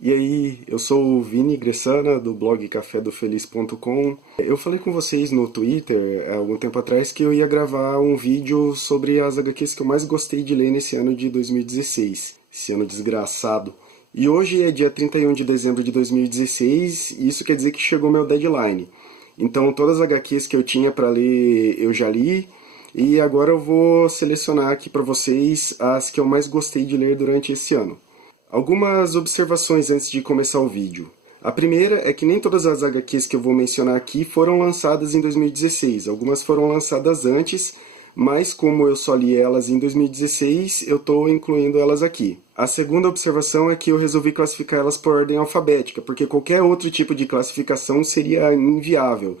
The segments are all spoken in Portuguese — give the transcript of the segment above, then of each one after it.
E aí, eu sou o Vini Gressana, do blog cafedofeliz.com. Eu falei com vocês no Twitter, há algum tempo atrás, que eu ia gravar um vídeo sobre as HQs que eu mais gostei de ler nesse ano de 2016, esse ano desgraçado. E hoje é dia 31 de dezembro de 2016, e isso quer dizer que chegou meu deadline. Então, todas as HQs que eu tinha para ler, eu já li, e agora eu vou selecionar aqui para vocês as que eu mais gostei de ler durante esse ano. Algumas observações antes de começar o vídeo. A primeira é que nem todas as HQs que eu vou mencionar aqui foram lançadas em 2016. Algumas foram lançadas antes, mas como eu só li elas em 2016, eu estou incluindo elas aqui. A segunda observação é que eu resolvi classificar elas por ordem alfabética, porque qualquer outro tipo de classificação seria inviável.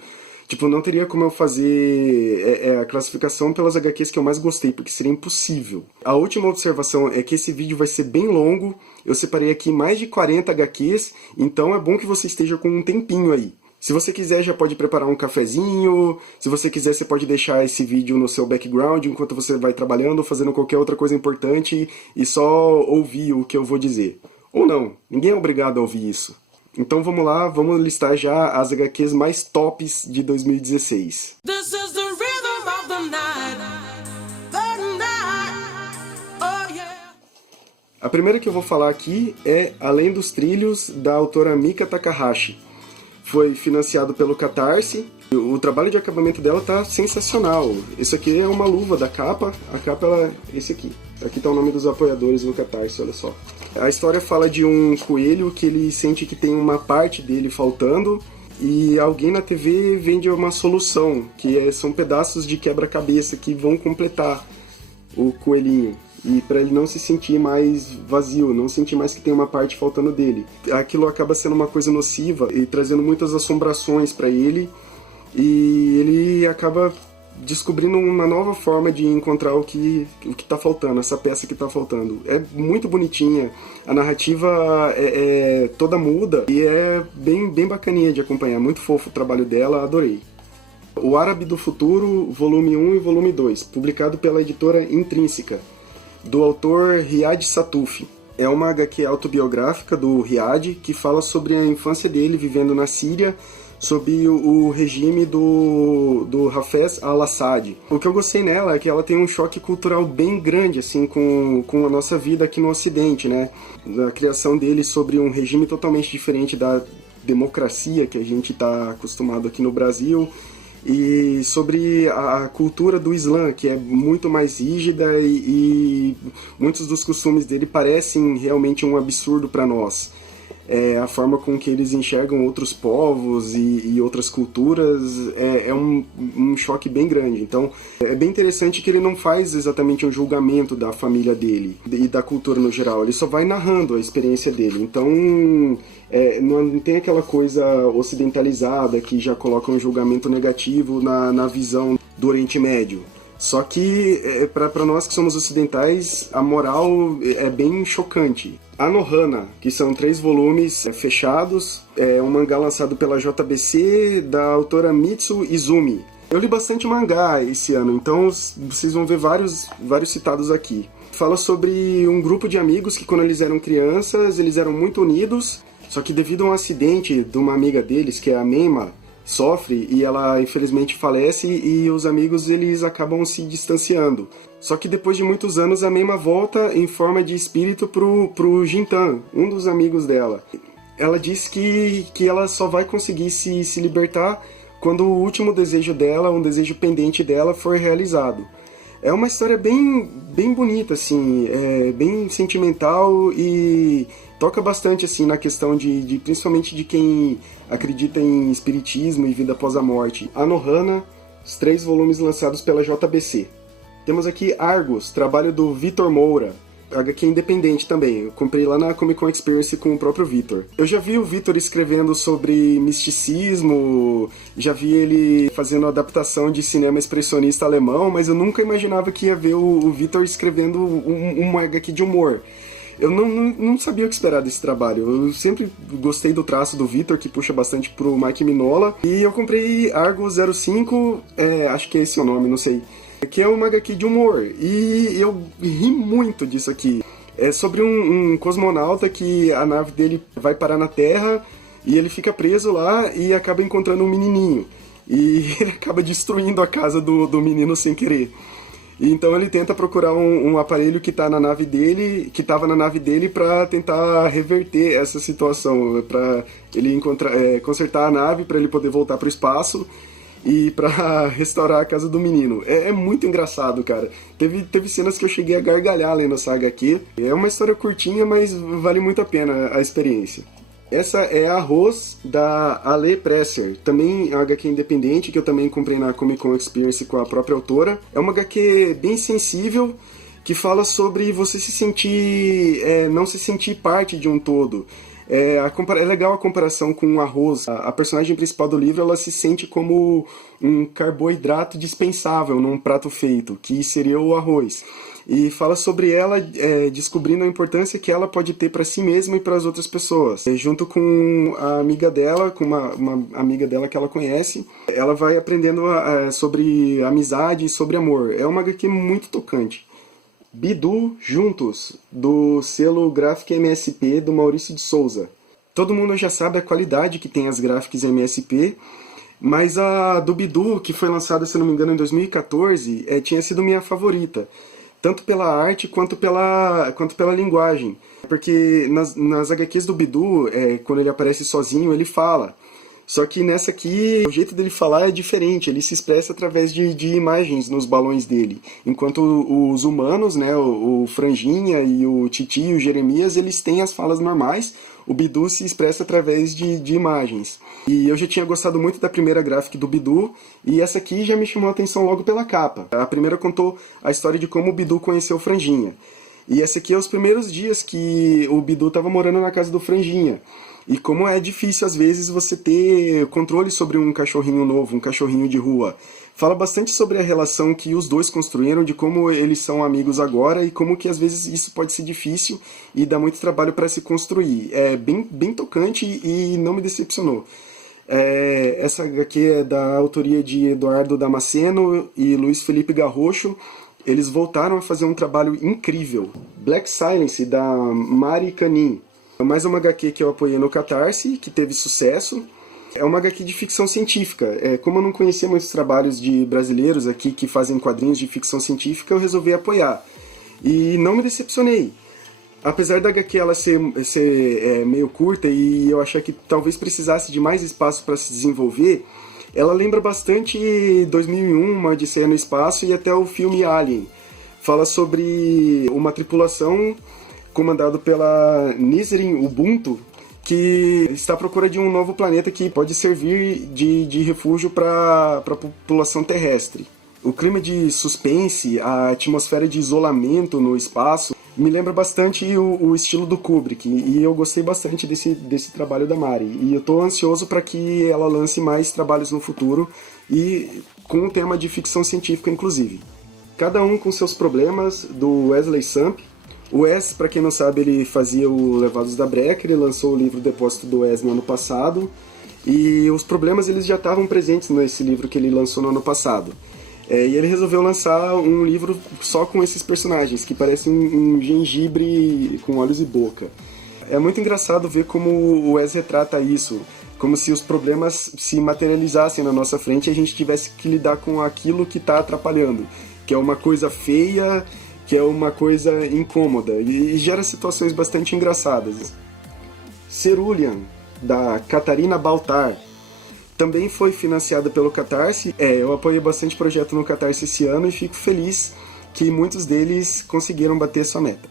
Tipo, não teria como eu fazer a classificação pelas HQs que eu mais gostei, porque seria impossível. A última observação é que esse vídeo vai ser bem longo. Eu separei aqui mais de 40 HQs, então é bom que você esteja com um tempinho aí. Se você quiser, já pode preparar um cafezinho. Se você quiser, você pode deixar esse vídeo no seu background enquanto você vai trabalhando ou fazendo qualquer outra coisa importante e só ouvir o que eu vou dizer. Ou não, ninguém é obrigado a ouvir isso. Então vamos lá, vamos listar já as HQs mais tops de 2016. This is the rhythm of the night, oh yeah. A primeira que eu vou falar aqui é Além dos Trilhos, da autora Mika Takahashi. Foi financiado pelo Catarse. O trabalho de acabamento dela tá sensacional. Isso aqui é uma luva da capa. A capa é esse aqui. Aqui tá o nome dos apoiadores no Catarse, olha só. A história fala de um coelho que ele sente que tem uma parte dele faltando e alguém na TV vende uma solução, que são pedaços de quebra-cabeça que vão completar o coelhinho. E para ele não se sentir mais vazio, não sentir mais que tem uma parte faltando dele. Aquilo acaba sendo uma coisa nociva e trazendo muitas assombrações para ele. E ele acaba descobrindo uma nova forma de encontrar o que tá faltando, essa peça que tá faltando. É muito bonitinha, a narrativa é toda muda e é bem bacaninha de acompanhar, muito fofo o trabalho dela, adorei. O Árabe do Futuro, volume 1 e volume 2, publicado pela editora Intrínseca, do autor Riad Satuf. É uma HQ autobiográfica do Riad que fala sobre a infância dele vivendo na Síria, sob o regime do Hafez al-Assad. O que eu gostei nela é que ela tem um choque cultural bem grande assim com a nossa vida aqui no Ocidente, né? A criação dele sobre um regime totalmente diferente da democracia que a gente está acostumado aqui no Brasil, e sobre a cultura do Islã, que é muito mais rígida e muitos dos costumes dele parecem realmente um absurdo para nós. A forma com que eles enxergam outros povos e outras culturas é um choque bem grande. Então é bem interessante que ele não faz exatamente um julgamento da família dele e da cultura no geral, ele só vai narrando a experiência dele. Então não tem aquela coisa ocidentalizada que já coloca um julgamento negativo na visão do Oriente Médio. Só que, para nós que somos ocidentais, a moral é bem chocante. Anohana, que são 3 volumes fechados, é um mangá lançado pela JBC, da autora Mitsu Izumi. Eu li bastante mangá esse ano, então vocês vão ver vários citados aqui. Fala sobre um grupo de amigos que, quando eles eram crianças, eles eram muito unidos, só que devido a um acidente de uma amiga deles, que é a Meima, sofre e ela infelizmente falece e os amigos eles acabam se distanciando. Só que depois de muitos anos a Meima volta em forma de espírito pro Jintan, um dos amigos dela. Ela diz que ela só vai conseguir se libertar quando o último desejo dela, um desejo pendente dela, for realizado. É uma história bem bonita, assim, bem sentimental e toca bastante assim na questão de principalmente de quem acredita em espiritismo e vida após a morte. Anohana, os 3 volumes lançados pela JBC. Temos aqui Argos, trabalho do Vitor Moura, HQ independente também. Eu comprei lá na Comic Con Experience com o próprio Vitor. Eu já vi o Vitor escrevendo sobre misticismo, já vi ele fazendo adaptação de cinema expressionista alemão, mas eu nunca imaginava que ia ver o Vitor escrevendo uma HQ de humor. Eu não sabia o que esperar desse trabalho. Eu sempre gostei do traço do Vitor, que puxa bastante pro Mike Mignola. E eu comprei Argo 05, acho que é esse o nome, não sei. Que é uma HQ de humor. E eu ri muito disso aqui. É sobre um cosmonauta que a nave dele vai parar na Terra e ele fica preso lá e acaba encontrando um menininho. E ele acaba destruindo a casa do menino sem querer. E então ele tenta procurar um aparelho que tá na nave dele, que estava na nave dele, para tentar reverter essa situação, para ele consertar a nave, para ele poder voltar para o espaço e para restaurar a casa do menino. É muito engraçado, cara. Teve cenas que eu cheguei a gargalhar lendo essa HQ. É uma história curtinha, mas vale muito a pena a experiência. Essa é a Rose, da Ale Presser, também é uma HQ independente, que eu também comprei na Comic Con Experience com a própria autora. É uma HQ bem sensível, que fala sobre você se sentir, não se sentir parte de um todo. É legal a comparação com a Rose. A personagem principal do livro, ela se sente como um carboidrato dispensável num prato feito, que seria o arroz. E fala sobre ela descobrindo a importância que ela pode ter para si mesma e para as outras pessoas. Junto com a amiga dela, com uma amiga dela que ela conhece, ela vai aprendendo sobre amizade e sobre amor. É uma HQ muito tocante. Bidu Juntos, do selo Graphic MSP do Maurício de Souza. Todo mundo já sabe a qualidade que tem as Graphics MSP, mas a do Bidu, que foi lançada, se não me engano, em 2014, tinha sido minha favorita. Tanto pela arte quanto pela linguagem. Porque nas HQs do Bidu, quando ele aparece sozinho, ele fala. Só que nessa aqui, o jeito dele falar é diferente, ele se expressa através de imagens nos balões dele. Enquanto os humanos, né, o Franjinha e o Titi e o Jeremias, eles têm as falas normais, o Bidu se expressa através de imagens. E eu já tinha gostado muito da primeira graphic do Bidu, e essa aqui já me chamou a atenção logo pela capa. A primeira contou a história de como o Bidu conheceu o Franjinha. E essa aqui é os primeiros dias que o Bidu estava morando na casa do Franjinha. E como é difícil, às vezes, você ter controle sobre um cachorrinho novo, um cachorrinho de rua. Fala bastante sobre a relação que os dois construíram, de como eles são amigos agora e como que, às vezes, isso pode ser difícil e dá muito trabalho para se construir. É bem tocante e não me decepcionou. Essa HQ é da autoria de Eduardo Damasceno e Luiz Felipe Garrocho. Eles voltaram a fazer um trabalho incrível. Black Silence, da Mari Canin. É mais uma HQ que eu apoiei no Catarse, que teve sucesso. É uma HQ de ficção científica. Como eu não conhecia muitos trabalhos de brasileiros aqui que fazem quadrinhos de ficção científica, eu resolvi apoiar. E não me decepcionei. Apesar da HQ ela ser meio curta e eu achar que talvez precisasse de mais espaço para se desenvolver, ela lembra bastante 2001, Uma Odisseia no Espaço e até o filme Alien. Fala sobre uma tripulação comandado pela Nizrin Ubuntu, que está à procura de um novo planeta que pode servir de refúgio para a população terrestre. O clima de suspense, a atmosfera de isolamento no espaço, me lembra bastante o estilo do Kubrick, e eu gostei bastante desse trabalho da Mari. E eu estou ansioso para que ela lance mais trabalhos no futuro, e com o tema de ficção científica, inclusive. Cada um com seus problemas, do Wesley Samp. O Wes, para quem não sabe, ele fazia o Levados da Breca, ele lançou o livro Depósito do Wes no ano passado, e os problemas eles já estavam presentes nesse livro que ele lançou no ano passado. E ele resolveu lançar um livro só com esses personagens, que parecem um gengibre com olhos e boca. É muito engraçado ver como o Wes retrata isso, como se os problemas se materializassem na nossa frente e a gente tivesse que lidar com aquilo que está atrapalhando, que é uma coisa feia, que é uma coisa incômoda, e gera situações bastante engraçadas. Cerulean, da Catarina Baltar, também foi financiada pelo Catarse. Eu apoiei bastante projeto no Catarse esse ano e fico feliz que muitos deles conseguiram bater sua meta.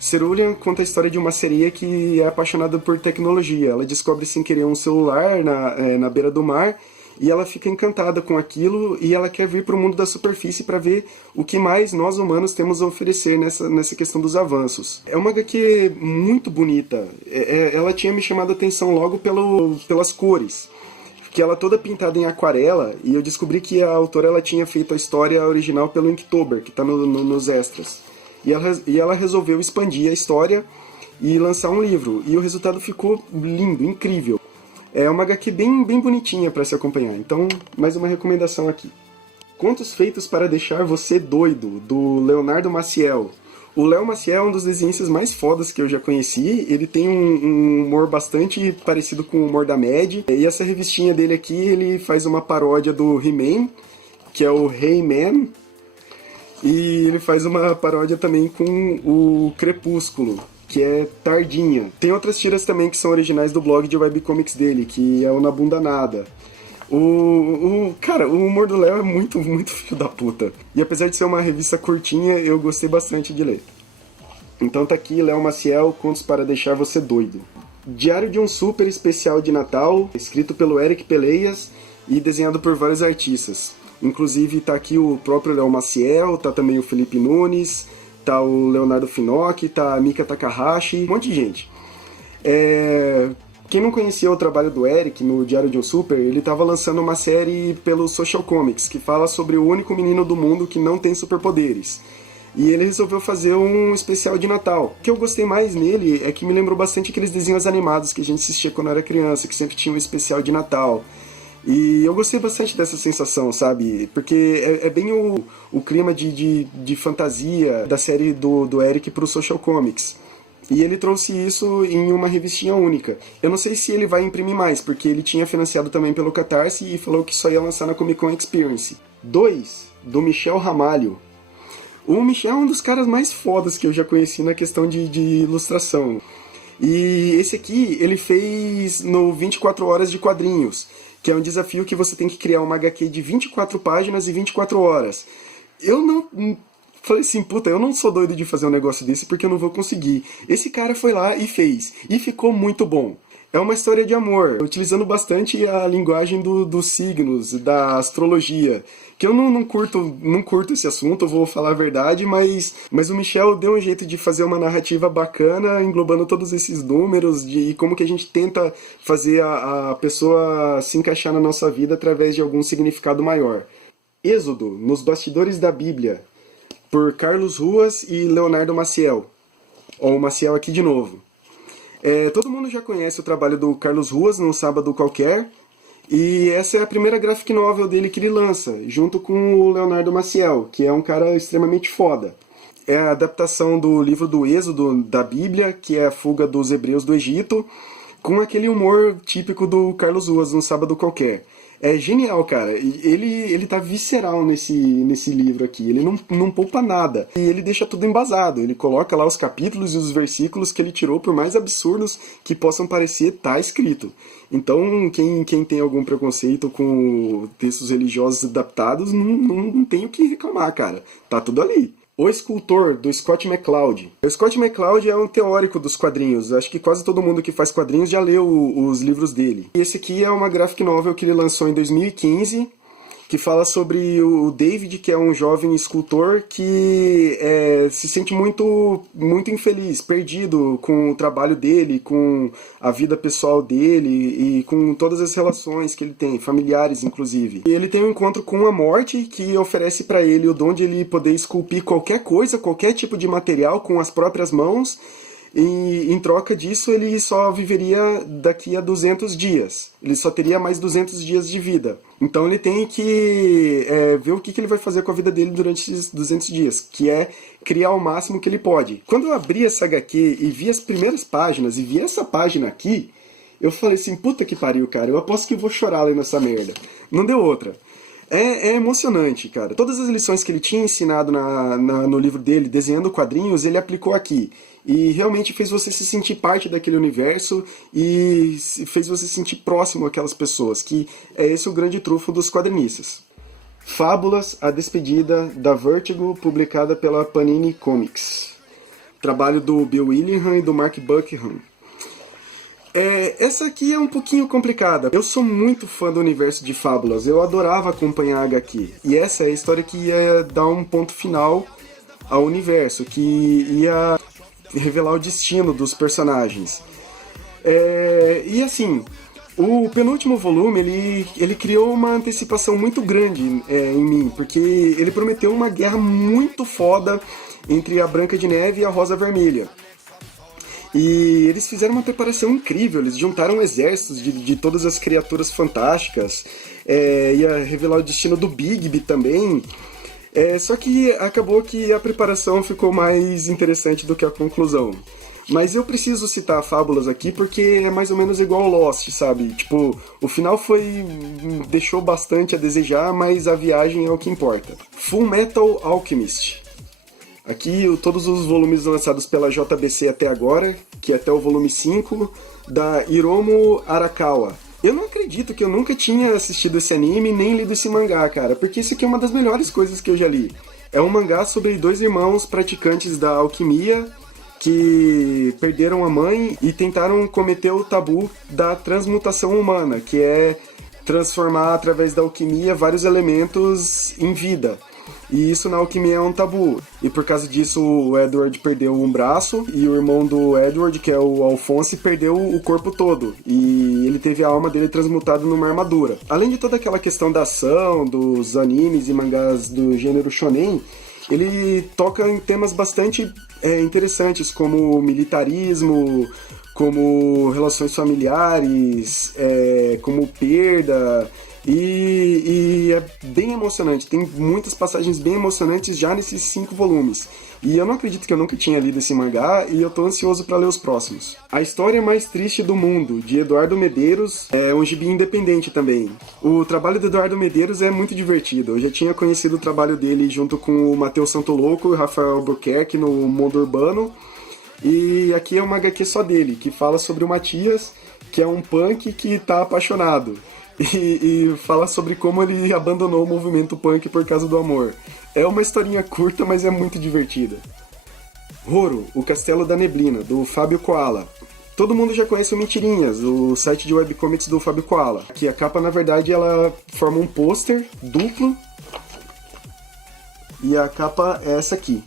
Cerulean conta a história de uma sereia que é apaixonada por tecnologia. Ela descobre sem querer um celular na beira do mar, e ela fica encantada com aquilo e ela quer vir para o mundo da superfície para ver o que mais nós humanos temos a oferecer nessa questão dos avanços. É uma HQ muito bonita. Ela tinha me chamado a atenção logo pelas cores, que ela toda pintada em aquarela, e eu descobri que a autora ela tinha feito a história original pelo Inktober, que está nos extras. E ela resolveu expandir a história e lançar um livro, e o resultado ficou lindo, incrível. É uma HQ bem bonitinha para se acompanhar, então mais uma recomendação aqui. Contos Feitos para Deixar Você Doido, do Leonardo Maciel. O Léo Maciel é um dos desenhistas mais fodas que eu já conheci. Ele tem um humor bastante parecido com o humor da Mad. E essa revistinha dele aqui, ele faz uma paródia do He-Man, que é o He-Man. E ele faz uma paródia também com o Crepúsculo, que é Tardinha. Tem outras tiras também que são originais do blog de webcomics dele, que é o Na Bunda Nada. Cara, o humor do Léo é muito, muito filho da puta. E apesar de ser uma revista curtinha, eu gostei bastante de ler. Então tá aqui, Léo Maciel, Contos para Deixar Você Doido. Diário de um Super Especial de Natal, escrito pelo Eric Peleias e desenhado por vários artistas. Inclusive tá aqui o próprio Léo Maciel, tá também o Felipe Nunes, tá o Leonardo Finocchi, tá a Mika Takahashi, um monte de gente. Quem não conhecia o trabalho do Eric no Diário de um Super, ele estava lançando uma série pelo Social Comics, que fala sobre o único menino do mundo que não tem superpoderes. E ele resolveu fazer um especial de Natal. O que eu gostei mais nele é que me lembrou bastante aqueles desenhos animados que a gente assistia quando era criança, que sempre tinha um especial de Natal. E eu gostei bastante dessa sensação, sabe? Porque é bem o clima de fantasia da série do Eric pro Social Comics. E ele trouxe isso em uma revistinha única. Eu não sei se ele vai imprimir mais, porque ele tinha financiado também pelo Catarse e falou que só ia lançar na Comic Con Experience. 2, do Michel Ramalho. O Michel é um dos caras mais fodas que eu já conheci na questão de ilustração. E esse aqui, ele fez no 24 Horas de Quadrinhos, que é um desafio que você tem que criar uma HQ de 24 páginas e 24 horas. Eu não... Falei assim, puta, eu não sou doido de fazer um negócio desse porque eu não vou conseguir. Esse cara foi lá e fez. E ficou muito bom. É uma história de amor, utilizando bastante a linguagem dos signos, da astrologia. Que eu não curto esse assunto, eu vou falar a verdade, mas o Michel deu um jeito de fazer uma narrativa bacana, englobando todos esses números, e como que a gente tenta fazer a pessoa se encaixar na nossa vida através de algum significado maior. Êxodo, nos bastidores da Bíblia, por Carlos Ruas e Leonardo Maciel. Ó, o Maciel aqui de novo. Todo mundo já conhece o trabalho do Carlos Ruas, num sábado qualquer, e essa é a primeira graphic novel dele que ele lança, junto com o Leonardo Maciel, que é um cara extremamente foda. É a adaptação do livro do Êxodo da Bíblia, que é a fuga dos hebreus do Egito, com aquele humor típico do Carlos Ruas, num sábado qualquer. É genial, cara. Ele tá visceral nesse livro aqui. Ele não poupa nada. E ele deixa tudo embasado. Ele coloca lá os capítulos e os versículos que ele tirou, por mais absurdos que possam parecer, tá escrito. Então, quem tem algum preconceito com textos religiosos adaptados, não tem o que reclamar, cara. Tá tudo ali. O Escultor, do Scott McCloud. O Scott McCloud é um teórico dos quadrinhos. Acho que quase todo mundo que faz quadrinhos já leu os livros dele. E esse aqui é uma graphic novel que ele lançou em 2015, que fala sobre o David, que é um jovem escultor que se sente muito, muito infeliz, perdido com o trabalho dele, com a vida pessoal dele e com todas as relações que ele tem, familiares inclusive. E ele tem um encontro com a morte que oferece para ele o dom de ele poder esculpir qualquer coisa, qualquer tipo de material com as próprias mãos. E em troca disso ele só viveria daqui a 200 dias. Ele só teria mais 200 dias de vida. Então ele tem que ver o que ele vai fazer com a vida dele durante esses 200 dias, que é criar o máximo que ele pode. Quando eu abri essa HQ e vi as primeiras páginas e vi essa página aqui, eu falei assim, puta que pariu, cara, eu aposto que eu vou chorar lendo essa merda. Não deu outra. É emocionante, cara. Todas as lições que ele tinha ensinado no livro dele, desenhando quadrinhos, ele aplicou aqui. E realmente fez você se sentir parte daquele universo e fez você se sentir próximo àquelas pessoas, que é esse o grande trunfo dos quadrinistas. Fábulas, a despedida, da Vertigo, publicada pela Panini Comics. Trabalho do Bill Willingham e do Mark Buckingham. Essa aqui é um pouquinho complicada. Eu sou muito fã do universo de Fábulas, eu adorava acompanhar a HQ. E essa é a história que ia dar um ponto final ao universo, que ia revelar o destino dos personagens. E assim, o penúltimo volume, ele criou uma antecipação muito grande em mim, porque ele prometeu uma guerra muito foda entre a Branca de Neve e a Rosa Vermelha. E eles fizeram uma preparação incrível, eles juntaram exércitos de todas as criaturas fantásticas, ia revelar o destino do Bigby também. Só que acabou que a preparação ficou mais interessante do que a conclusão. Mas eu preciso citar fábulas aqui porque é mais ou menos igual ao Lost, sabe? Tipo, o final deixou bastante a desejar, mas a viagem é o que importa. Full Metal Alchemist. Aqui todos os volumes lançados pela JBC até agora, que é até o volume 5, da Hiromu Arakawa. Eu não acredito que eu nunca tinha assistido esse anime nem lido esse mangá, cara, porque isso aqui é uma das melhores coisas que eu já li. É um mangá sobre 2 irmãos praticantes da alquimia que perderam a mãe e tentaram cometer o tabu da transmutação humana, que é transformar através da alquimia vários elementos em vida. E isso na alquimia é um tabu. E por causa disso o Edward perdeu um braço e o irmão do Edward, que é o Alphonse, perdeu o corpo todo. E ele teve a alma dele transmutada numa armadura. Além de toda aquela questão da ação, dos animes e mangás do gênero shonen, ele toca em temas bastante interessantes, como militarismo, como relações familiares, como perda, e é bem emocionante. Tem muitas passagens bem emocionantes já nesses 5 volumes. E eu não acredito que eu nunca tinha lido esse mangá e eu tô ansioso para ler os próximos. A História Mais Triste do Mundo, de Eduardo Medeiros, é um gibi independente também. O trabalho do Eduardo Medeiros é muito divertido. Eu já tinha conhecido o trabalho dele junto com o Matheus Santoloco e o Rafael Albuquerque no Mundo Urbano. E aqui é uma HQ só dele, que fala sobre o Matias, que é um punk que tá apaixonado. E fala sobre como ele abandonou o movimento punk por causa do amor. É uma historinha curta, mas é muito divertida. Roro, o Castelo da Neblina, do Fábio Koala. Todo mundo já conhece o Mentirinhas, o site de webcomics do Fábio Koala. Que a capa, na verdade, ela forma um pôster duplo. E a capa é essa aqui.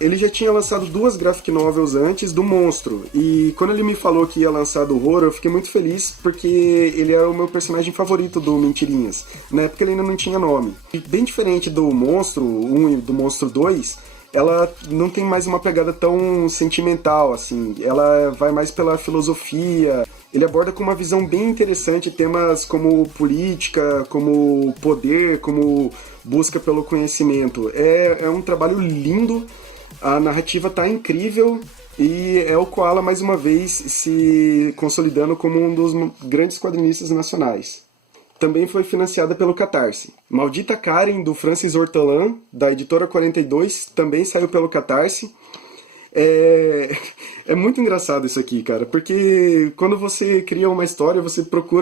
Ele já tinha lançado 2 graphic novels antes do Monstro, e quando ele me falou que ia lançar do Horror, eu fiquei muito feliz porque ele era o meu personagem favorito do Mentirinhas. Na época ele ainda não tinha nome. E bem diferente do Monstro 1 e do Monstro 2, ela não tem mais uma pegada tão sentimental, assim. Ela vai mais pela filosofia. Ele aborda com uma visão bem interessante temas como política, como poder, como busca pelo conhecimento. É um trabalho lindo. A narrativa tá incrível e é o Koala mais uma vez se consolidando como um dos grandes quadrinistas nacionais. Também foi financiada pelo Catarse. Maldita Karen, do Francis Hortelã, da editora 42, também saiu pelo Catarse. É muito engraçado isso aqui, cara, porque quando você cria uma história, você procura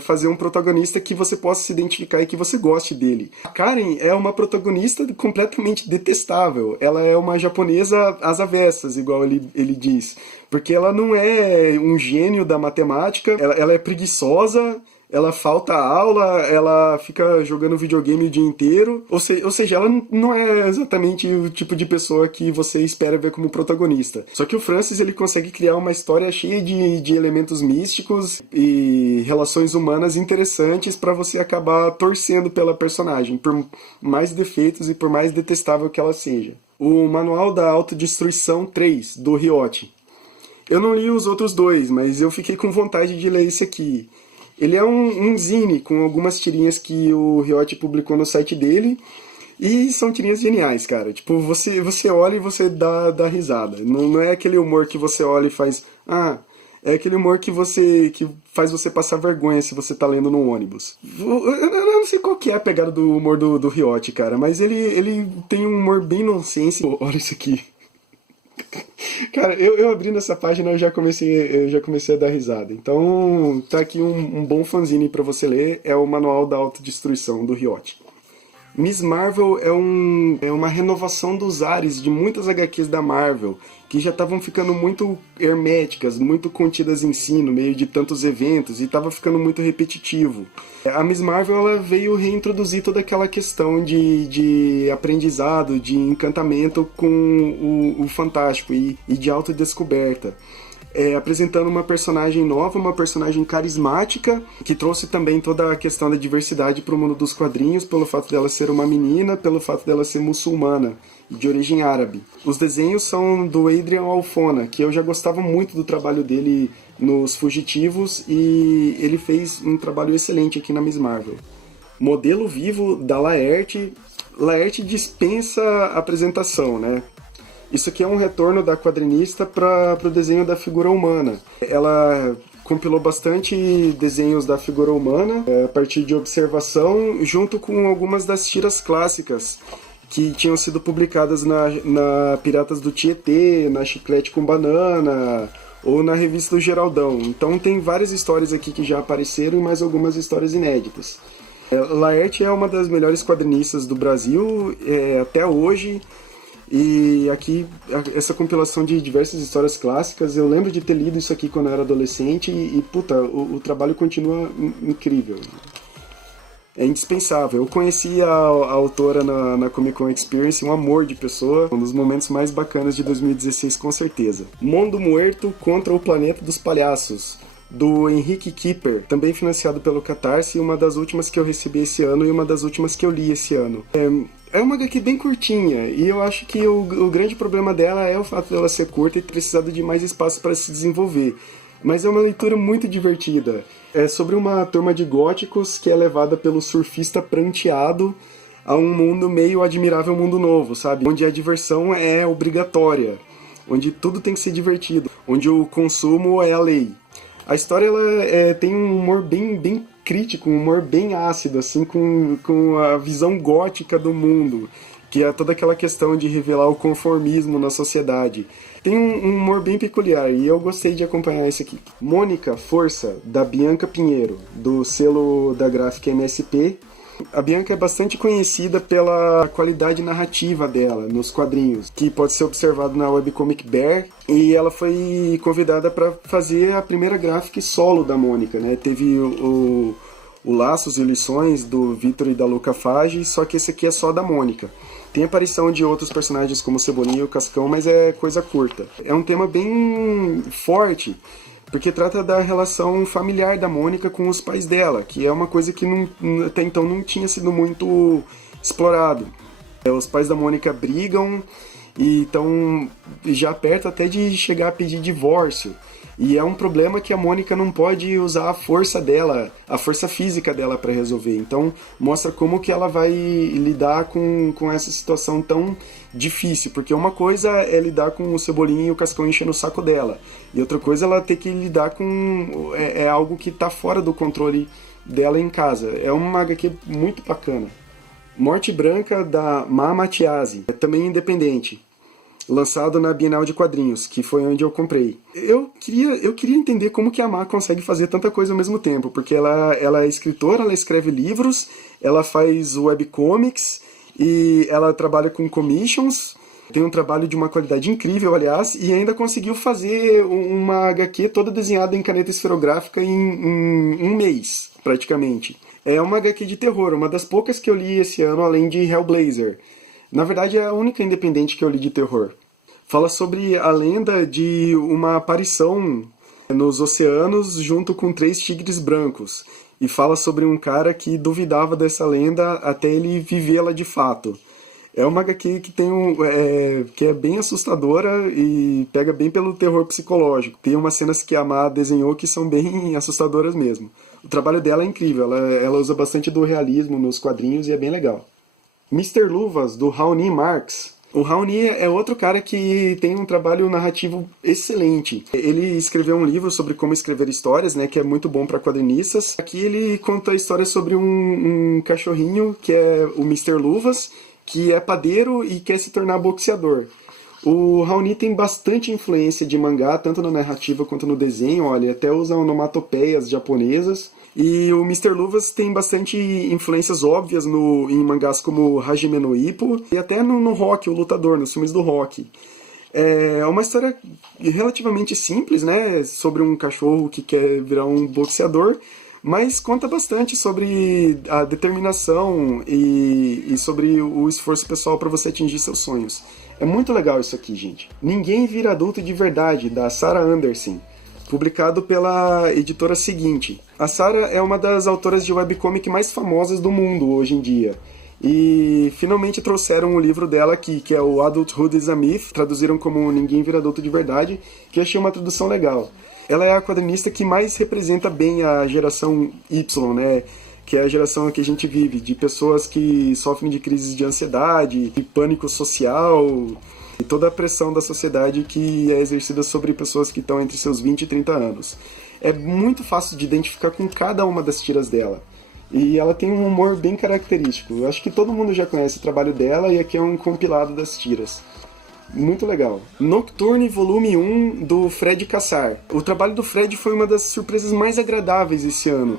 fazer um protagonista que você possa se identificar e que você goste dele. A Karen é uma protagonista completamente detestável. Ela é uma japonesa às avessas, igual ele diz. Porque ela não é um gênio da matemática, ela é preguiçosa, ela falta aula, ela fica jogando videogame o dia inteiro. Ou seja, ela não é exatamente o tipo de pessoa que você espera ver como protagonista. Só que o Francis, ele consegue criar uma história cheia de elementos místicos e relações humanas interessantes para você acabar torcendo pela personagem, por mais defeitos e por mais detestável que ela seja. O Manual da Autodestruição 3, do Ryote. Eu não li os outros 2, mas eu fiquei com vontade de ler esse aqui. Ele é um zine com algumas tirinhas que o Ryote publicou no site dele. E são tirinhas geniais, cara. Tipo, você olha e você dá risada. Não é aquele humor que você olha e faz... é aquele humor que faz você passar vergonha se você tá lendo no ônibus. Eu não sei qual que é a pegada do humor do Ryote, cara. Mas ele tem um humor bem nonsense. Olha isso aqui. Cara, eu abrindo essa página eu já comecei a dar risada. Então tá aqui um bom fanzine pra você ler. É o Manual da Autodestruição, do Ryote. Miss Marvel é uma renovação dos ares de muitas HQs da Marvel, que já estavam ficando muito herméticas, muito contidas em si, no meio de tantos eventos, e estava ficando muito repetitivo. A Miss Marvel ela veio reintroduzir toda aquela questão de aprendizado, de encantamento com o fantástico e de autodescoberta. Apresentando uma personagem nova, uma personagem carismática, que trouxe também toda a questão da diversidade para o mundo dos quadrinhos, pelo fato dela ser uma menina, pelo fato dela ser muçulmana, de origem árabe. Os desenhos são do Adrian Alphona, que eu já gostava muito do trabalho dele nos Fugitivos, e ele fez um trabalho excelente aqui na Miss Marvel. Modelo Vivo, da Laerte, Laerte dispensa apresentação, né? Isso aqui é um retorno da quadrinista para o desenho da figura humana. Ela compilou bastante desenhos da figura humana a partir de observação, junto com algumas das tiras clássicas que tinham sido publicadas na Piratas do Tietê, na Chiclete com Banana ou na revista do Geraldão. Então tem várias histórias aqui que já apareceram e mais algumas histórias inéditas. Laerte é uma das melhores quadrinistas do Brasil até hoje. E aqui, essa compilação de diversas histórias clássicas, eu lembro de ter lido isso aqui quando eu era adolescente puta, o trabalho continua incrível. É indispensável. Eu conheci a autora na Comic Con Experience, um amor de pessoa, um dos momentos mais bacanas de 2016, com certeza. Mundo Muerto contra o Planeta dos Palhaços, do Henrique Kipper, também financiado pelo Catarse, uma das últimas que eu recebi esse ano e uma das últimas que eu li esse ano. É uma HQ bem curtinha, e eu acho que o grande problema dela é o fato dela ser curta e ter precisado de mais espaço para se desenvolver. Mas é uma leitura muito divertida. É sobre uma turma de góticos que é levada pelo surfista pranteado a um mundo meio admirável mundo novo, sabe? Onde a diversão é obrigatória, onde tudo tem que ser divertido, onde o consumo é a lei. A história ela tem um humor bem crítico, um humor bem ácido, assim, com a visão gótica do mundo, que é toda aquela questão de revelar o conformismo na sociedade. Tem um humor bem peculiar e eu gostei de acompanhar isso aqui. Mônica Força, da Bianca Pinheiro, do selo da gráfica MSP. A Bianca é bastante conhecida pela qualidade narrativa dela nos quadrinhos, que pode ser observado na webcomic Bear, e ela foi convidada para fazer a primeira graphic solo da Mônica, né? Teve o Laços e Lições do Vitor e da Luca Fage, só que esse aqui é só da Mônica. Tem aparição de outros personagens como o Cebolinha e o Cascão, mas é coisa curta. É um tema bem forte, porque trata da relação familiar da Mônica com os pais dela, que é uma coisa que até então não tinha sido muito explorado. Os pais da Mônica brigam e estão já perto até de chegar a pedir divórcio. E é um problema que a Mônica não pode usar a força dela, a força física dela para resolver. Então mostra como que ela vai lidar com essa situação tão difícil. Porque uma coisa é lidar com o Cebolinha e o Cascão enchendo o saco dela. E outra coisa é ela ter que lidar com... É algo que está fora do controle dela em casa. É uma HQ muito bacana. Morte Branca, da Ma Mattiasi, é também independente. Lançado na Bienal de Quadrinhos, que foi onde eu comprei. Eu queria entender como que a Ma consegue fazer tanta coisa ao mesmo tempo, porque ela é escritora, ela escreve livros, ela faz webcomics, e ela trabalha com commissions, tem um trabalho de uma qualidade incrível, aliás, e ainda conseguiu fazer uma HQ toda desenhada em caneta esferográfica em um mês, praticamente. É uma HQ de terror, uma das poucas que eu li esse ano, além de Hellblazer. Na verdade, é a única independente que eu li de terror. Fala sobre a lenda de uma aparição nos oceanos junto com 3 tigres brancos. E fala sobre um cara que duvidava dessa lenda até ele vivê-la de fato. É uma HQ que que é bem assustadora e pega bem pelo terror psicológico. Tem umas cenas que a Ma desenhou que são bem assustadoras mesmo. O trabalho dela é incrível, ela usa bastante do realismo nos quadrinhos e é bem legal. Mr. Luvas, do Raoni Marx. O Raoni é outro cara que tem um trabalho narrativo excelente. Ele escreveu um livro sobre como escrever histórias, né, que é muito bom para quadrinistas. Aqui ele conta a história sobre um cachorrinho, que é o Mr. Luvas, que é padeiro e quer se tornar boxeador. O Raoni tem bastante influência de mangá, tanto na narrativa quanto no desenho. Olha, até usa onomatopeias japonesas. E o Mr. Luvas tem bastante influências óbvias em mangás como Hajime no Ippo e até no Rock, o Lutador, nos filmes do Rock. É uma história relativamente simples, né, sobre um cachorro que quer virar um boxeador, mas conta bastante sobre a determinação e sobre o esforço pessoal para você atingir seus sonhos. É muito legal isso aqui, gente. Ninguém Vira Adulto de Verdade, da Sarah Anderson, publicado pela editora Seguinte. A Sarah é uma das autoras de webcomic mais famosas do mundo hoje em dia. E finalmente trouxeram o livro dela aqui, que é o Adulthood is a Myth, traduziram como Ninguém Vira Adulto de Verdade, que eu achei uma tradução legal. Ela é a quadrinista que mais representa bem a geração Y, né? que é a geração que a gente vive, de pessoas que sofrem de crises de ansiedade, de pânico social, e toda a pressão da sociedade que é exercida sobre pessoas que estão entre seus 20 e 30 anos. É muito fácil de identificar com cada uma das tiras dela. E ela tem um humor bem característico. Eu acho que todo mundo já conhece o trabalho dela e aqui é um compilado das tiras. Muito legal. Nocturne, volume 1, do Fred Kassar. O trabalho do Fred foi uma das surpresas mais agradáveis esse ano.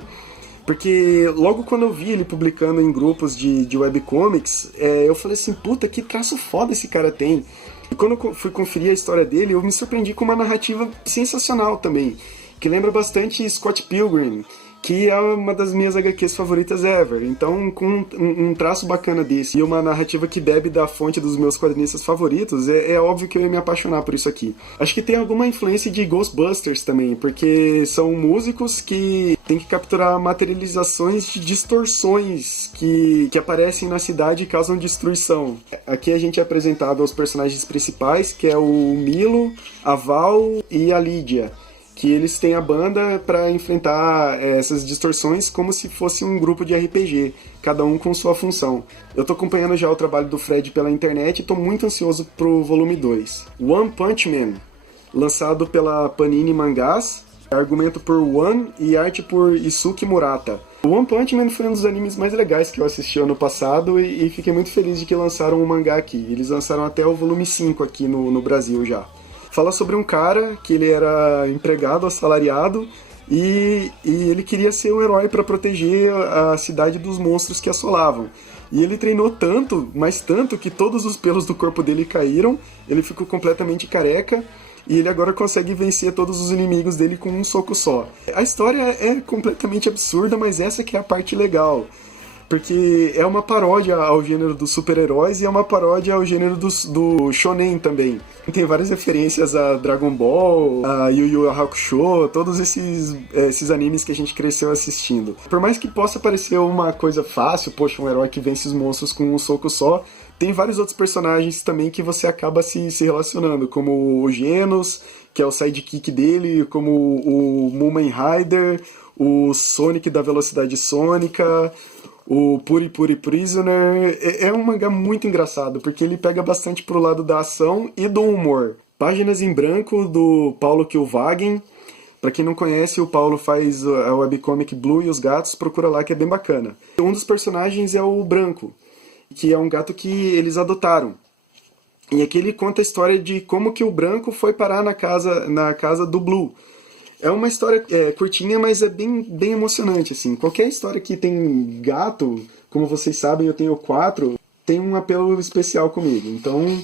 Porque logo quando eu vi ele publicando em grupos de webcomics, eu falei assim, puta, que traço foda esse cara tem. E quando eu fui conferir a história dele, eu me surpreendi com uma narrativa sensacional também, que lembra bastante Scott Pilgrim, que é uma das minhas HQs favoritas ever. Então, com um traço bacana desse e uma narrativa que bebe da fonte dos meus quadrinistas favoritos, é óbvio que eu ia me apaixonar por isso aqui. Acho que tem alguma influência de Ghostbusters também, porque são músicos que têm que capturar materializações de distorções que aparecem na cidade e causam destruição. Aqui a gente é apresentado aos personagens principais, que é o Milo, a Val e a Lídia, que eles têm a banda para enfrentar essas distorções como se fosse um grupo de RPG, cada um com sua função. Eu tô acompanhando já o trabalho do Fred pela internet e tô muito ansioso pro volume 2. One Punch Man, lançado pela Panini Mangás, argumento por One e arte por Isuki Murata. O One Punch Man foi um dos animes mais legais que eu assisti ano passado e fiquei muito feliz de que lançaram um mangá aqui. Eles lançaram até o volume 5 aqui no Brasil já. Fala sobre um cara que ele era empregado, assalariado, e ele queria ser um herói para proteger a cidade dos monstros que assolavam. E ele treinou tanto, mas tanto, que todos os pelos do corpo dele caíram, ele ficou completamente careca, e ele agora consegue vencer todos os inimigos dele com um soco só. A história é completamente absurda, mas essa que é a parte legal. Porque é uma paródia ao gênero dos super-heróis e é uma paródia ao gênero do shonen também. Tem várias referências a Dragon Ball, a Yu Yu Hakusho, todos esses animes que a gente cresceu assistindo. Por mais que possa parecer uma coisa fácil, poxa, um herói que vence os monstros com um soco só, tem vários outros personagens também que você acaba se relacionando, como o Genos, que é o sidekick dele, como o Mumen Rider, o Sonic da Velocidade Sônica, o Puri Puri Prisoner. É um mangá muito engraçado, porque ele pega bastante pro lado da ação e do humor. Páginas em branco, do Paulo Kilvagen. Pra quem não conhece, o Paulo faz a webcomic Blue e os Gatos, procura lá que é bem bacana. Um dos personagens é o Branco, que é um gato que eles adotaram. E aqui ele conta a história de como que o Branco foi parar na casa do Blue. É uma história curtinha, mas é bem emocionante, assim. Qualquer história que tem gato, como vocês sabem, eu tenho 4, tem um apelo especial comigo. Então,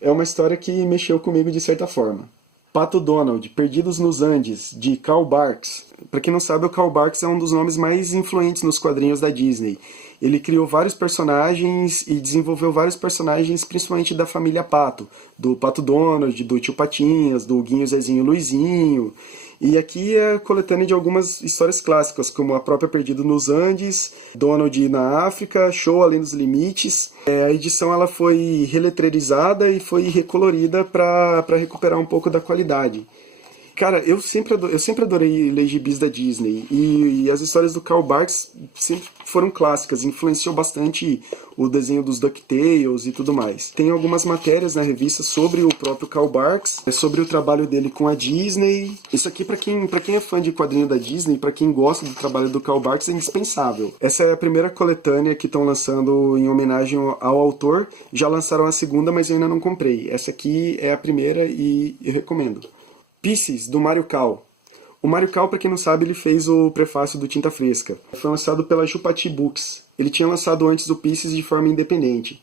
é uma história que mexeu comigo de certa forma. Pato Donald, Perdidos nos Andes, de Karl Barks. Para quem não sabe, o Karl Barks é um dos nomes mais influentes nos quadrinhos da Disney. Ele criou vários personagens e desenvolveu vários personagens, principalmente da família Pato. Do Pato Donald, do Tio Patinhas, do Guinho, Zezinho e Luizinho. E aqui é a coletânea de algumas histórias clássicas, como a própria Perdido nos Andes, Donald na África, Show Além dos Limites. A edição ela foi reletrerizada e foi recolorida para recuperar um pouco da qualidade. Cara, eu sempre adorei ler gibis da Disney, e as histórias do Karl Barks sempre foram clássicas, influenciou bastante o desenho dos DuckTales e tudo mais. Tem algumas matérias na revista sobre o próprio Karl Barks, sobre o trabalho dele com a Disney. Isso aqui, pra quem é fã de quadrinho da Disney, pra quem gosta do trabalho do Karl Barks, é indispensável. Essa é a primeira coletânea que estão lançando em homenagem ao autor. Já lançaram a segunda, mas eu ainda não comprei. Essa aqui é a primeira e eu recomendo. Pieces, do Mário Cal. O Mário Cal, para quem não sabe, ele fez o prefácio do Tinta Fresca. Foi lançado pela Chupati Books. Ele tinha lançado antes o Pieces de forma independente.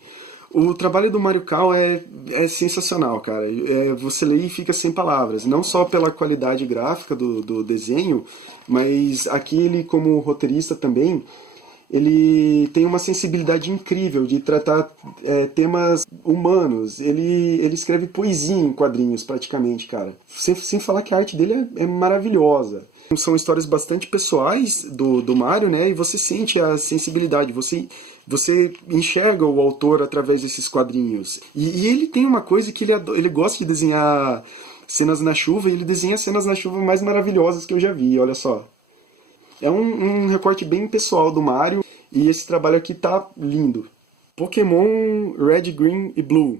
O trabalho do Mário Cal é sensacional, cara. Você lê e fica sem palavras. Não só pela qualidade gráfica do desenho, mas aqui ele, como roteirista também, ele tem uma sensibilidade incrível de tratar temas humanos. Ele escreve poesia em quadrinhos, praticamente, cara. Sem falar que a arte dele é maravilhosa. São histórias bastante pessoais do Mário, né? E você sente a sensibilidade, você enxerga o autor através desses quadrinhos. E ele tem uma coisa que ele gosta de desenhar cenas na chuva, e ele desenha cenas na chuva mais maravilhosas que eu já vi, olha só. É um recorte bem pessoal do Mario, e esse trabalho aqui tá lindo. Pokémon Red, Green e Blue,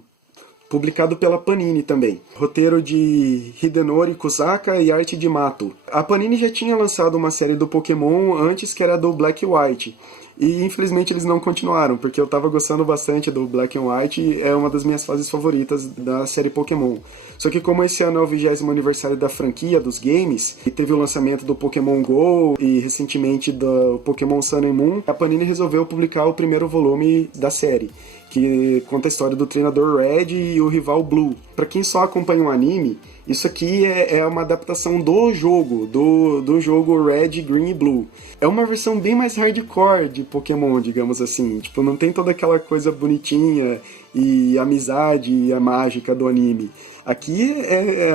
publicado pela Panini também. Roteiro de Hidenori Kusaka e arte de Mato. A Panini já tinha lançado uma série do Pokémon antes, que era do Black e White. E infelizmente eles não continuaram, porque eu tava gostando bastante do Black and White, é uma das minhas fases favoritas da série Pokémon. Só que como esse ano é o 20º aniversário da franquia, dos games, e teve o lançamento do Pokémon GO e recentemente do Pokémon Sun and Moon, a Panini resolveu publicar o primeiro volume da série, que conta a história do treinador Red e o rival Blue. Pra quem só acompanha um anime, isso aqui é uma adaptação do jogo, do jogo Red, Green e Blue. É uma versão bem mais hardcore de Pokémon, digamos assim. Tipo, não tem toda aquela coisa bonitinha e amizade e a mágica do anime. Aqui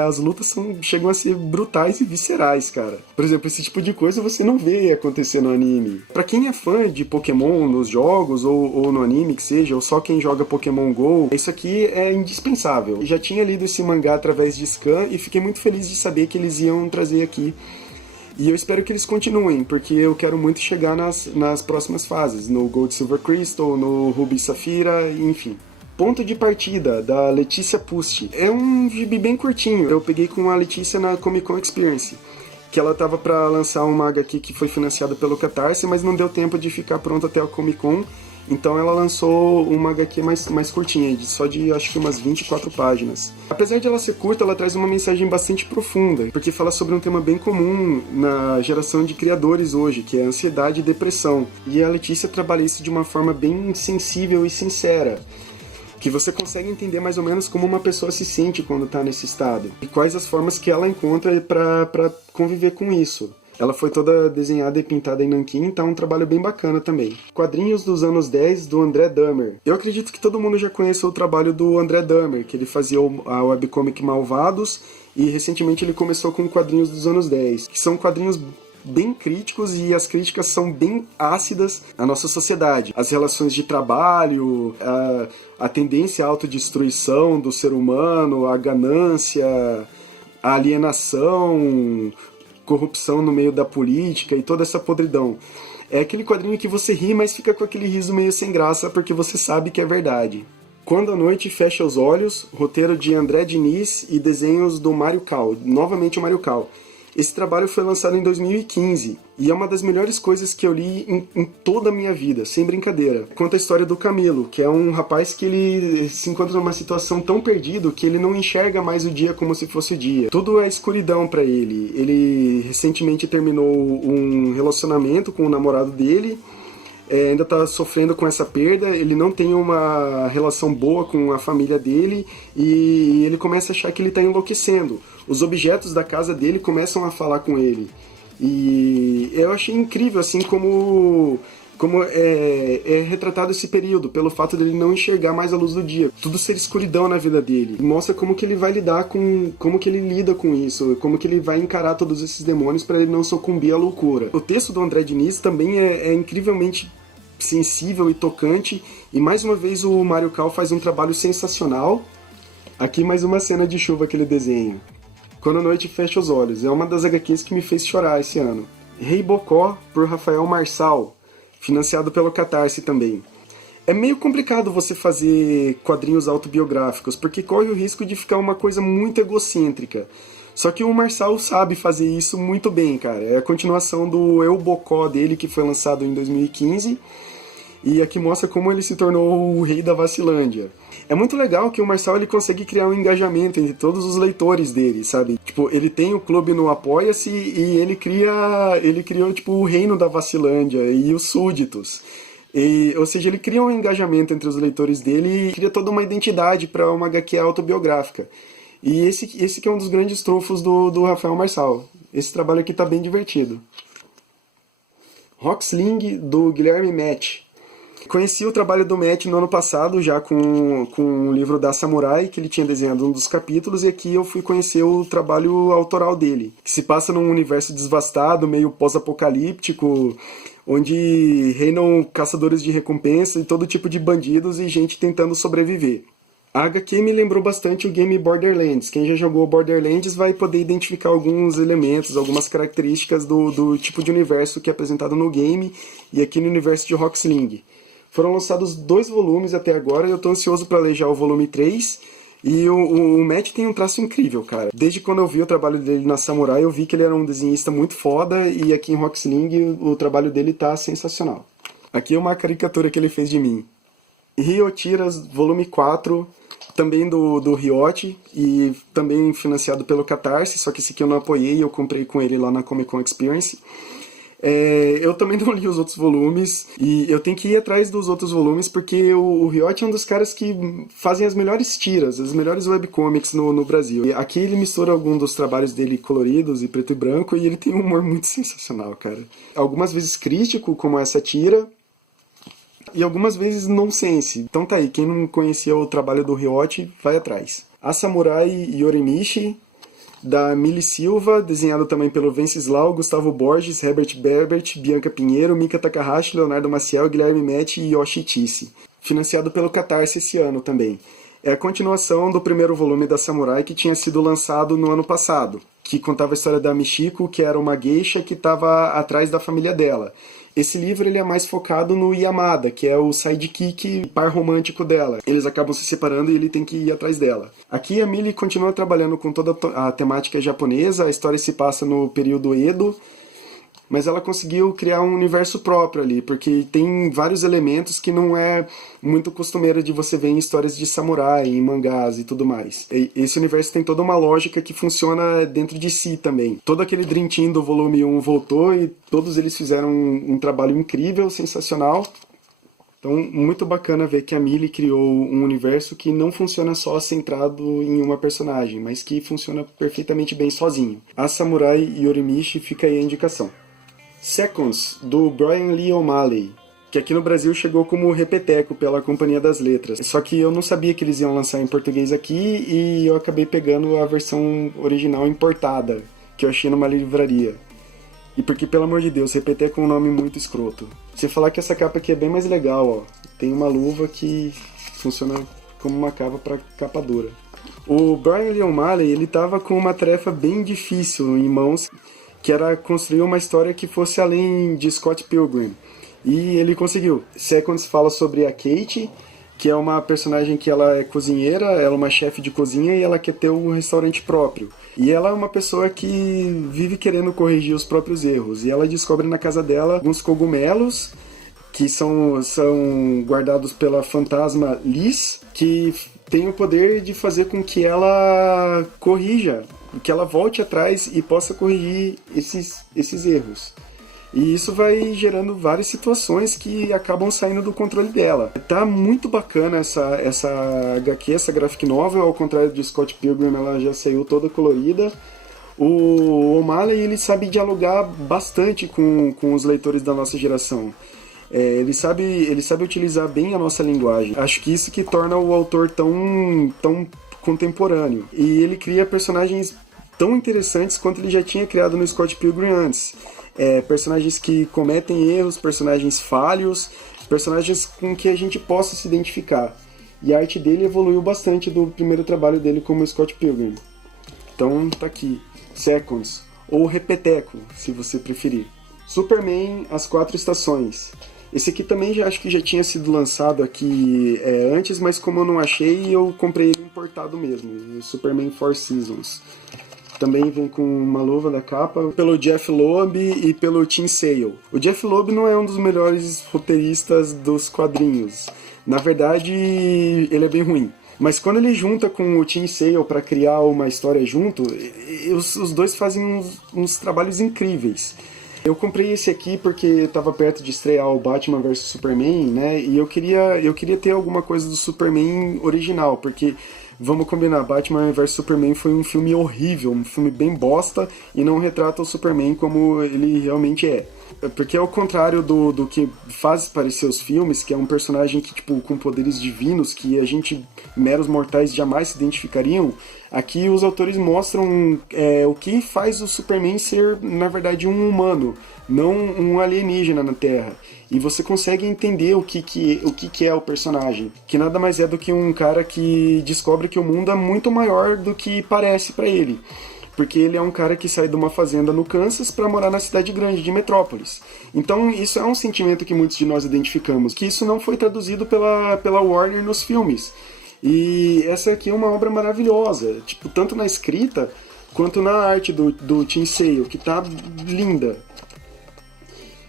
as lutas chegam a ser brutais e viscerais, cara. Por exemplo, esse tipo de coisa você não vê acontecer no anime. Pra quem é fã de Pokémon nos jogos ou no anime, que seja, ou só quem joga Pokémon GO, isso aqui é indispensável. Eu já tinha lido esse mangá através de scan e fiquei muito feliz de saber que eles iam trazer aqui. E eu espero que eles continuem, porque eu quero muito chegar nas próximas fases, no Gold Silver Crystal, no Ruby Safira, enfim. Ponto de Partida, da Letícia Pust. É um gibi bem curtinho, eu peguei com a Letícia na Comic Con Experience, que ela tava pra lançar uma HQ que foi financiada pelo Catarse, mas não deu tempo de ficar pronta até a Comic Con, então ela lançou uma HQ mais curtinha, só de acho que umas 24 páginas. Apesar de ela ser curta, ela traz uma mensagem bastante profunda, porque fala sobre um tema bem comum na geração de criadores hoje, que é a ansiedade e depressão. E a Letícia trabalha isso de uma forma bem sensível e sincera, que você consegue entender mais ou menos como uma pessoa se sente quando está nesse estado, e quais as formas que ela encontra para conviver com isso. Ela foi toda desenhada e pintada em nanquim, então é um trabalho bem bacana também. Quadrinhos dos anos 10, do André Dahmer. Eu acredito que todo mundo já conhece o trabalho do André Dahmer, que ele fazia a webcomic Malvados, e recentemente ele começou com quadrinhos dos anos 10, que são quadrinhos bem críticos, e as críticas são bem ácidas à nossa sociedade. As relações de trabalho, a tendência à autodestruição do ser humano, a ganância, a alienação, corrupção no meio da política e toda essa podridão. É aquele quadrinho que você ri, mas fica com aquele riso meio sem graça porque você sabe que é verdade. Quando a Noite Fecha os Olhos, roteiro de André Diniz e desenhos do Mário Cal, novamente o Mário Cal. Esse trabalho foi lançado em 2015 e é uma das melhores coisas que eu li em toda a minha vida, sem brincadeira. Conta a história do Camilo, que é um rapaz que ele se encontra numa situação tão perdido que ele não enxerga mais o dia como se fosse o dia. Tudo é escuridão pra ele. Ele recentemente terminou um relacionamento com o namorado dele, ainda está sofrendo com essa perda, ele não tem uma relação boa com a família dele e ele começa a achar que ele está enlouquecendo. Os objetos da casa dele começam a falar com ele. E eu achei incrível assim como é retratado esse período, pelo fato dele não enxergar mais a luz do dia. Tudo ser escuridão na vida dele. Mostra como que ele vai lidar como que ele lida com isso, como que ele vai encarar todos esses demônios para ele não sucumbir à loucura. O texto do André Diniz também é incrivelmente sensível e tocante, e mais uma vez o Mário Cal faz um trabalho sensacional. Aqui mais uma cena de chuva que ele desenha. Quando a Noite Fecha os Olhos, é uma das HQs que me fez chorar esse ano. Rei Bocó, por Rafael Marçal, financiado pelo Catarse também. É meio complicado você fazer quadrinhos autobiográficos, porque corre o risco de ficar uma coisa muito egocêntrica. Só que o Marçal sabe fazer isso muito bem, cara. É a continuação do Eu Bocó dele, que foi lançado em 2015, e aqui mostra como ele se tornou o rei da Vacilândia. É muito legal que o Marçal ele consegue criar um engajamento entre todos os leitores dele, sabe? Tipo, ele tem o clube no Apoia-se e ele criou tipo o reino da Vacilândia e os súditos. Ou seja, ele cria um engajamento entre os leitores dele e cria toda uma identidade para uma HQ autobiográfica. E esse que é um dos grandes trunfos do Rafael Marçal. Esse trabalho aqui tá bem divertido. Rocksling, do Guilherme Match. Conheci o trabalho do Matt no ano passado, já com o livro da Samurai, que ele tinha desenhado um dos capítulos, e aqui eu fui conhecer o trabalho autoral dele, que se passa num universo devastado, meio pós-apocalíptico, onde reinam caçadores de recompensa e todo tipo de bandidos e gente tentando sobreviver. A HQ me lembrou bastante o game Borderlands. Quem já jogou Borderlands vai poder identificar alguns elementos, algumas características do tipo de universo que é apresentado no game e aqui no universo de Rocksling. Foram lançados 2 volumes até agora e eu tô ansioso para ler já o volume 3. E o Matt tem um traço incrível, cara. Desde quando eu vi o trabalho dele na Samurai, eu vi que ele era um desenhista muito foda e aqui em Rocksling o trabalho dele tá sensacional. Aqui é uma caricatura que ele fez de mim. Ryotiras, volume 4, também do Riot, e também financiado pelo Catarse, só que esse aqui eu não apoiei, eu comprei com ele lá na Comic Con Experience. Eu também não li os outros volumes, e eu tenho que ir atrás dos outros volumes, porque o Riot é um dos caras que fazem as melhores tiras, as melhores webcomics no Brasil. E aqui ele mistura alguns dos trabalhos dele coloridos e preto e branco, e ele tem um humor muito sensacional, cara. Algumas vezes crítico, como essa tira, e algumas vezes nonsense. Então tá aí, quem não conhecia o trabalho do Riot, vai atrás. A Samurai Yorimichi, da Mili Silva, desenhado também pelo Venceslau, Gustavo Borges, Herbert Berbert, Bianca Pinheiro, Mika Takahashi, Leonardo Maciel, Guilherme Metti e Yoshi Tisse. Financiado pelo Catarse esse ano também. É a continuação do primeiro volume da Samurai que tinha sido lançado no ano passado, que contava a história da Michiko, que era uma geisha que estava atrás da família dela. Esse livro ele é mais focado no Yamada, que é o sidekick par romântico dela. Eles acabam se separando e ele tem que ir atrás dela. Aqui a Mili continua trabalhando com toda a temática japonesa, a história se passa no período Edo, mas ela conseguiu criar um universo próprio ali, porque tem vários elementos que não é muito costumeiro de você ver em histórias de samurai, em mangás e tudo mais. Esse universo tem toda uma lógica que funciona dentro de si também. Todo aquele Dream Team do volume 1 voltou e todos eles fizeram um trabalho incrível, sensacional. Então, muito bacana ver que a Mili criou um universo que não funciona só centrado em uma personagem, mas que funciona perfeitamente bem sozinho. A Samurai Yorimichi fica aí a indicação. Seconds, do Brian Lee O'Malley, que aqui no Brasil chegou como Repeteco pela Companhia das Letras. Só que eu não sabia que eles iam lançar em português aqui e eu acabei pegando a versão original importada, que eu achei numa livraria. E porque, pelo amor de Deus, Repeteco é um nome muito escroto. Você falar que essa capa aqui é bem mais legal, ó. Tem uma luva que funciona como uma capa para capa dura. O Brian Lee O'Malley, ele tava com uma tarefa bem difícil em mãos, que era construir uma história que fosse além de Scott Pilgrim. E ele conseguiu. Seconds fala sobre a Kate, que é uma personagem que ela é cozinheira, ela é uma chefe de cozinha e ela quer ter um restaurante próprio. E ela é uma pessoa que vive querendo corrigir os próprios erros. E ela descobre na casa dela alguns cogumelos que são guardados pela fantasma Liz, que tem o poder de fazer com que ela corrija, que ela volte atrás e possa corrigir esses erros. E isso vai gerando várias situações que acabam saindo do controle dela. Tá muito bacana essa HQ, essa graphic novel, ao contrário de Scott Pilgrim, ela já saiu toda colorida. O O'Malley, ele sabe dialogar bastante com os leitores da nossa geração. Ele sabe utilizar bem a nossa linguagem. Acho que isso que torna o autor tão contemporâneo. E ele cria personagens tão interessantes quanto ele já tinha criado no Scott Pilgrim antes. Personagens que cometem erros, personagens falhos, personagens com que a gente possa se identificar. E a arte dele evoluiu bastante do primeiro trabalho dele como Scott Pilgrim. Então tá aqui, Seconds, ou Repeteco, se você preferir. Superman, As Quatro Estações. Esse aqui também acho que já tinha sido lançado aqui antes, mas como eu não achei, eu comprei ele importado mesmo, o Superman Four Seasons. Também vem com uma luva da capa pelo Jeff Loeb e pelo Tim Sale. O Jeff Loeb não é um dos melhores roteiristas dos quadrinhos. Na verdade, ele é bem ruim. Mas quando ele junta com o Tim Sale para criar uma história junto, os dois fazem uns trabalhos incríveis. Eu comprei esse aqui porque estava perto de estrear o Batman vs Superman, né? E eu queria ter alguma coisa do Superman original, porque vamos combinar, Batman vs Superman foi um filme horrível, um filme bem bosta e não retrata o Superman como ele realmente é. Porque ao contrário do que faz parecer os filmes, que é um personagem que, tipo, com poderes divinos, que a gente, meros mortais, jamais se identificariam, aqui os autores mostram o que faz o Superman ser, na verdade, um humano, não um alienígena na Terra. E você consegue entender o que é o personagem, que nada mais é do que um cara que descobre que o mundo é muito maior do que parece pra ele. Porque ele é um cara que sai de uma fazenda no Kansas para morar na cidade grande de Metrópolis. Então isso é um sentimento que muitos de nós identificamos, que isso não foi traduzido pela Warner nos filmes. E essa aqui é uma obra maravilhosa, tipo, tanto na escrita quanto na arte do Tim Sale, que tá linda.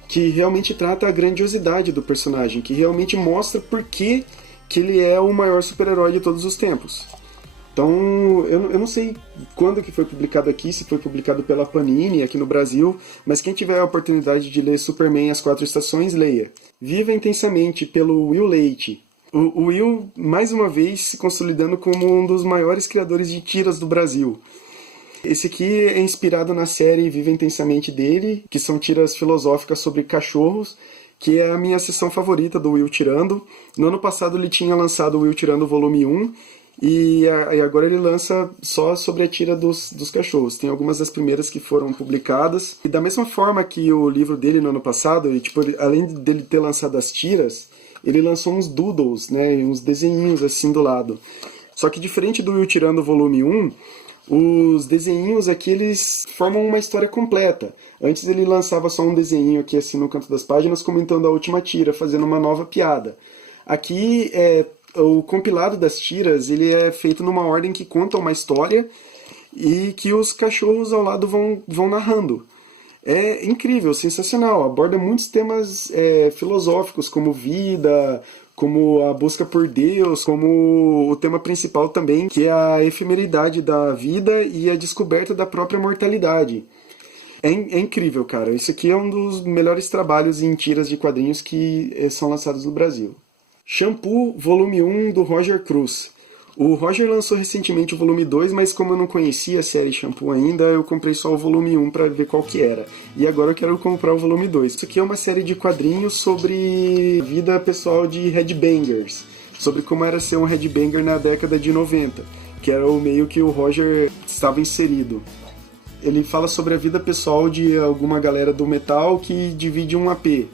Que realmente trata a grandiosidade do personagem, que realmente mostra por que ele é o maior super-herói de todos os tempos. Então, eu não sei quando que foi publicado aqui, se foi publicado pela Panini aqui no Brasil, mas quem tiver a oportunidade de ler Superman As Quatro Estações, leia. Viva Intensamente, pelo Will Leite. O Will, mais uma vez, se consolidando como um dos maiores criadores de tiras do Brasil. Esse aqui é inspirado na série Viva Intensamente dele, que são tiras filosóficas sobre cachorros, que é a minha seção favorita do Will Tirando. No ano passado ele tinha lançado o Will Tirando volume 1, e agora ele lança só sobre a tira dos cachorros. Tem algumas das primeiras que foram publicadas. E da mesma forma que o livro dele no ano passado, além dele ter lançado as tiras, ele lançou uns doodles, né, uns desenhinhos assim do lado. Só que diferente do Will Tirando volume 1, os desenhinhos aqui eles formam uma história completa. Antes ele lançava só um desenho aqui assim no canto das páginas comentando a última tira, fazendo uma nova piada. Aqui o compilado das tiras ele é feito numa ordem que conta uma história e que os cachorros ao lado vão narrando. É incrível, sensacional. Aborda muitos temas filosóficos, como vida, como a busca por Deus, como o tema principal também, que é a efemeridade da vida e a descoberta da própria mortalidade. É incrível, cara. Isso aqui é um dos melhores trabalhos em tiras de quadrinhos que são lançados no Brasil. Shampoo, volume 1, do Roger Cruz. O Roger lançou recentemente o volume 2, mas como eu não conhecia a série Shampoo ainda, eu comprei só o volume 1 para ver qual que era. E agora eu quero comprar o volume 2. Isso aqui é uma série de quadrinhos sobre vida pessoal de headbangers. Sobre como era ser um headbanger na década de 90, que era o meio que o Roger estava inserido. Ele fala sobre a vida pessoal de alguma galera do metal que divide um AP.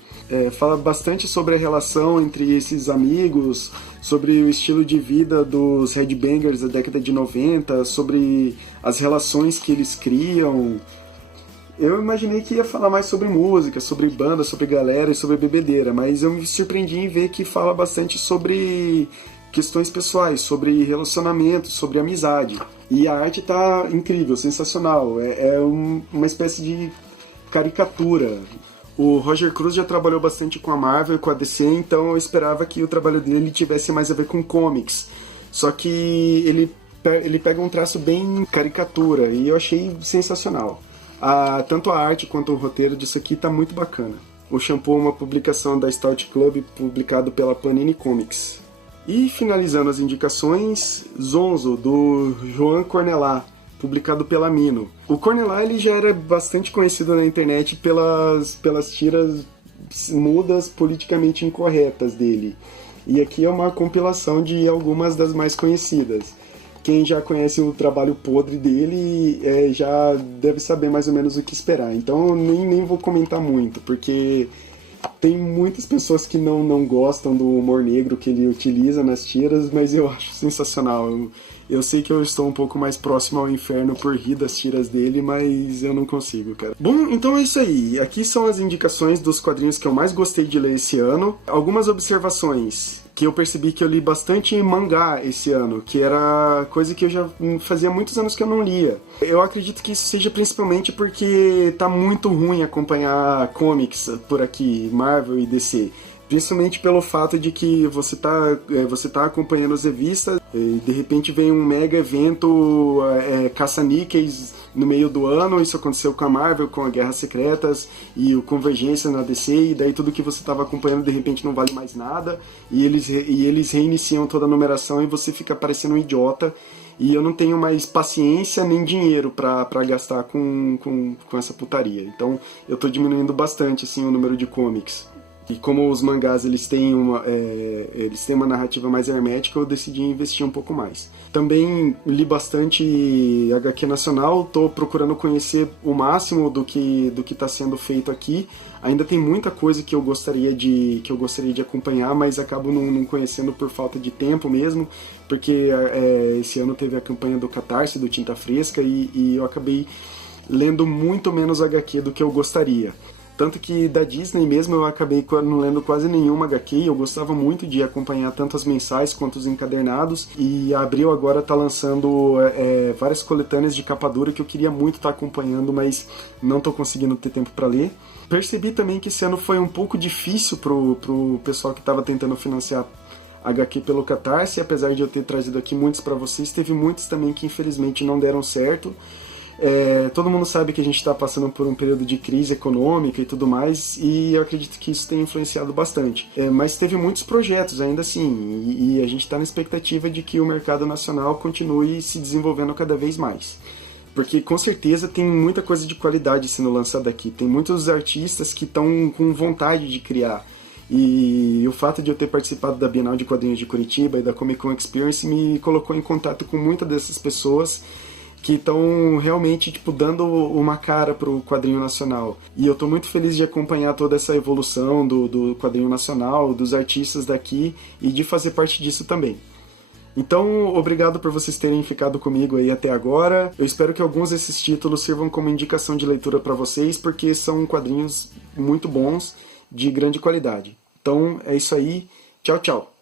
Fala bastante sobre a relação entre esses amigos, sobre o estilo de vida dos headbangers da década de 90, sobre as relações que eles criam. Eu imaginei que ia falar mais sobre música, sobre banda, sobre galera e sobre bebedeira, mas eu me surpreendi em ver que fala bastante sobre questões pessoais, sobre relacionamento, sobre amizade. E a arte tá incrível, sensacional. Uma espécie de caricatura. O Roger Cruz já trabalhou bastante com a Marvel e com a DC, então eu esperava que o trabalho dele tivesse mais a ver com comics. Só que ele pega um traço bem caricatura, e eu achei sensacional. Tanto a arte quanto o roteiro disso aqui tá muito bacana. O Shampoo é uma publicação da Stout Club, publicado pela Panini Comics. E finalizando as indicações, Zonzo, do Joan Cornelá, publicado pela Mino. O Cornelá ele já era bastante conhecido na internet pelas tiras mudas politicamente incorretas dele. E aqui é uma compilação de algumas das mais conhecidas. Quem já conhece o trabalho podre dele já deve saber mais ou menos o que esperar. Então eu nem vou comentar muito, porque tem muitas pessoas que não gostam do humor negro que ele utiliza nas tiras, mas eu acho sensacional. Eu sei que eu estou um pouco mais próximo ao inferno por rir das tiras dele, mas eu não consigo, cara. Bom, então é isso aí. Aqui são as indicações dos quadrinhos que eu mais gostei de ler esse ano. Algumas observações que eu percebi que eu li bastante mangá esse ano, que era coisa que eu já fazia muitos anos que eu não lia. Eu acredito que isso seja principalmente porque tá muito ruim acompanhar comics por aqui, Marvel e DC. Principalmente pelo fato de que você tá acompanhando as revistas e de repente vem um mega evento caça-níqueis no meio do ano. Isso aconteceu com a Marvel, com a Guerras Secretas e o Convergência na DC, e daí tudo que você estava acompanhando de repente não vale mais nada, e eles reiniciam toda a numeração e você fica parecendo um idiota. e eu não tenho mais paciência nem dinheiro pra gastar com essa putaria. Então eu tô diminuindo bastante assim, o número de comics. E como os mangás eles têm uma narrativa mais hermética, eu decidi investir um pouco mais. Também li bastante HQ nacional, estou procurando conhecer o máximo do que está sendo feito aqui. Ainda tem muita coisa que eu gostaria de acompanhar, mas acabo não conhecendo por falta de tempo mesmo, porque esse ano teve a campanha do Catarse, do Tinta Fresca, e eu acabei lendo muito menos HQ do que eu gostaria. Tanto que da Disney mesmo eu acabei não lendo quase nenhuma HQ, eu gostava muito de acompanhar tanto as mensais quanto os encadernados, e a Abril agora está lançando várias coletâneas de capa dura que eu queria muito estar acompanhando, mas não estou conseguindo ter tempo para ler. Percebi também que esse ano foi um pouco difícil pro pessoal que estava tentando financiar HQ pelo Catarse, apesar de eu ter trazido aqui muitos para vocês, teve muitos também que infelizmente não deram certo. Todo mundo sabe que a gente está passando por um período de crise econômica e tudo mais, e eu acredito que isso tem influenciado bastante. Mas teve muitos projetos ainda assim, e a gente está na expectativa de que o mercado nacional continue se desenvolvendo cada vez mais. Porque com certeza tem muita coisa de qualidade sendo lançada aqui, tem muitos artistas que estão com vontade de criar. E o fato de eu ter participado da Bienal de Quadrinhos de Curitiba e da Comic Con Experience me colocou em contato com muitas dessas pessoas que estão realmente dando uma cara pro quadrinho nacional. E eu estou muito feliz de acompanhar toda essa evolução do quadrinho nacional, dos artistas daqui, e de fazer parte disso também. Então, obrigado por vocês terem ficado comigo aí até agora. Eu espero que alguns desses títulos sirvam como indicação de leitura para vocês, porque são quadrinhos muito bons, de grande qualidade. Então, é isso aí. Tchau, tchau.